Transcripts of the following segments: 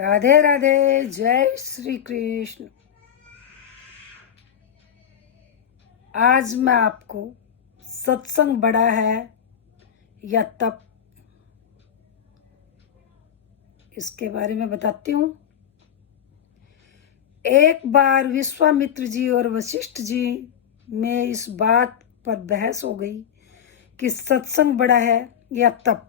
राधे राधे, जय श्री कृष्ण। आज मैं आपको सत्संग बड़ा है या तप, इसके बारे में बताती हूँ। एक बार विश्वामित्र जी और वशिष्ठ जी में इस बात पर बहस हो गई कि सत्संग बड़ा है या तप।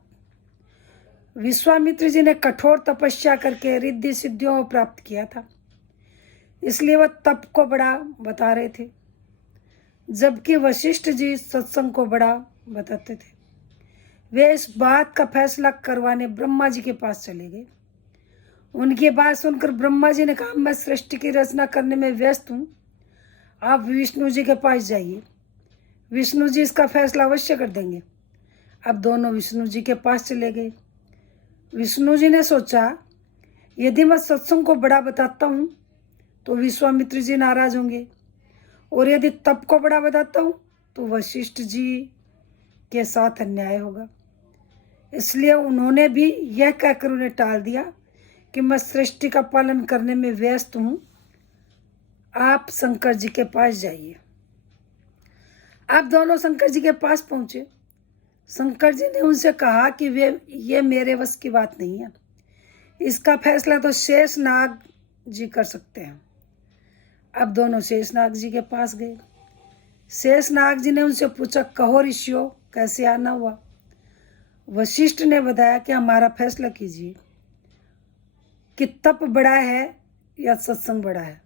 विश्वामित्र जी ने कठोर तपस्या करके रिद्धि सिद्धियों को प्राप्त किया था, इसलिए वह तप को बड़ा बता रहे थे, जबकि वशिष्ठ जी सत्संग को बड़ा बताते थे। वे इस बात का फैसला करवाने ब्रह्मा जी के पास चले गए। उनकी बात सुनकर ब्रह्मा जी ने कहा, मैं सृष्टि की रचना करने में व्यस्त हूँ, आप विष्णु जी के पास जाइए, विष्णु जी इसका फैसला अवश्य कर देंगे। अब दोनों विष्णु जी के पास चले गए। विष्णु जी ने सोचा, यदि मैं सत्संग को बड़ा बताता हूँ तो विश्वामित्र जी नाराज होंगे, और यदि तप को बड़ा बताता हूँ तो वशिष्ठ जी के साथ अन्याय होगा। इसलिए उन्होंने भी यह कहकर उन्हें टाल दिया कि मैं सृष्टि का पालन करने में व्यस्त हूँ, आप शंकर जी के पास जाइए। आप दोनों शंकर जी के पास पहुंचे। शंकर जी ने उनसे कहा कि ये मेरे वश की बात नहीं है, इसका फैसला तो शेषनाग जी कर सकते हैं। अब दोनों शेषनाग जी के पास गए। शेषनाग जी ने उनसे पूछा, कहो ऋषियों, कैसे आना हुआ? वशिष्ठ ने बताया कि हमारा फैसला कीजिए कि तप बड़ा है या सत्संग बड़ा है।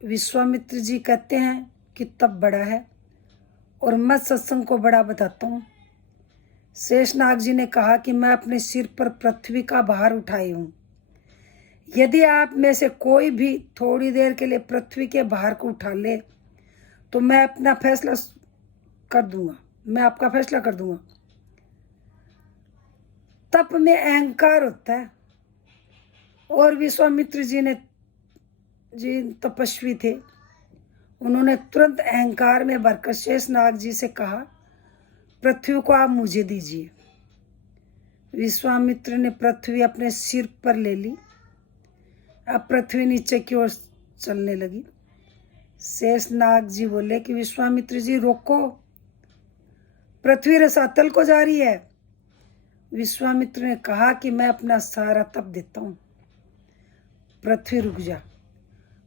विश्वामित्र जी कहते हैं कि तप बड़ा है और मैं सत्संग को बड़ा बताता हूँ। शेषनाग जी ने कहा कि मैं अपने सिर पर पृथ्वी का भार उठाई हूँ, यदि आप में से कोई भी थोड़ी देर के लिए पृथ्वी के भार को उठा ले तो मैं अपना फैसला कर दूंगा, मैं आपका फैसला कर दूंगा। तप में अहंकार होता है, और विश्वामित्र जी तपस्वी थे। उन्होंने तुरंत अहंकार में भरकर शेषनाग जी से कहा, पृथ्वी को आप मुझे दीजिए। विश्वामित्र ने पृथ्वी अपने सिर पर ले ली। अब पृथ्वी नीचे की ओर चलने लगी। शेषनाग जी बोले कि विश्वामित्र जी रोको, पृथ्वी रसातल को जा रही है। विश्वामित्र ने कहा कि मैं अपना सारा तप देता हूँ, पृथ्वी रुक जा।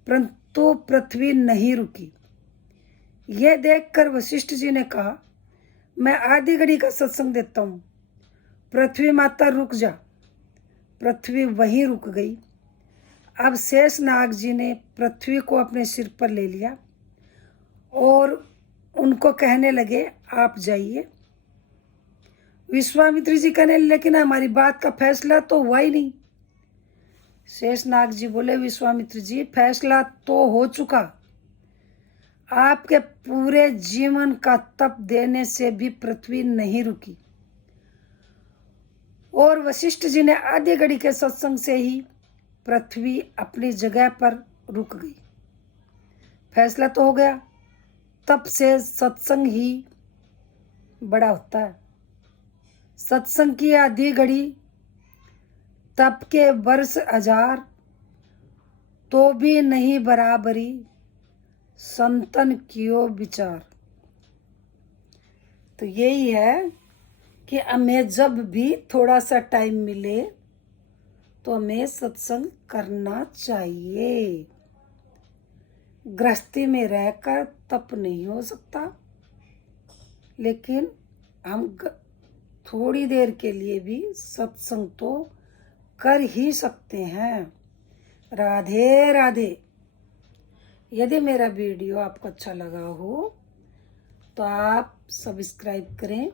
परंतु पृथ्वी नहीं रुकी। यह देखकर वशिष्ठ जी ने कहा, मैं आधी घड़ी का सत्संग देता हूँ, पृथ्वी माता रुक जा। पृथ्वी वहीं रुक गई। अब शेषनाग जी ने पृथ्वी को अपने सिर पर ले लिया और उनको कहने लगे, आप जाइए। विश्वामित्र जी कहने, लेकिन हमारी बात का फैसला तो हुआ ही नहीं। शेषनाग जी बोले, विश्वामित्र जी, फैसला तो हो चुका। आपके पूरे जीवन का तप देने से भी पृथ्वी नहीं रुकी, और वशिष्ठ जी ने आधी घड़ी के सत्संग से ही पृथ्वी अपनी जगह पर रुक गई। फैसला तो हो गया। तप से सत्संग ही बड़ा होता है। सत्संग की आधी घड़ी, तप के वर्ष हजार, तो भी नहीं बराबरी, संतन कियो विचार। तो यही है कि हमें जब भी थोड़ा सा टाइम मिले तो हमें सत्संग करना चाहिए। गृहस्थी में रहकर तप नहीं हो सकता, लेकिन हम थोड़ी देर के लिए भी सत्संग तो कर ही सकते हैं। राधे राधे। यदि मेरा वीडियो आपको अच्छा लगा हो तो आप सब्सक्राइब करें,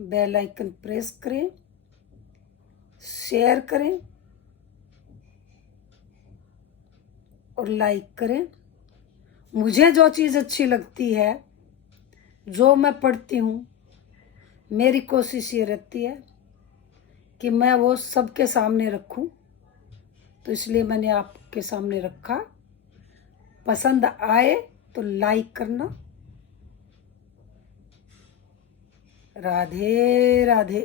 बेल आइकन प्रेस करें, शेयर करें और लाइक करें। मुझे जो चीज़ अच्छी लगती है, जो मैं पढ़ती हूँ, मेरी कोशिश ये रहती है कि मैं वो सबके सामने रखूं, तो इसलिए मैंने आपके सामने रखा। पसंद आए तो लाइक करना। राधे राधे।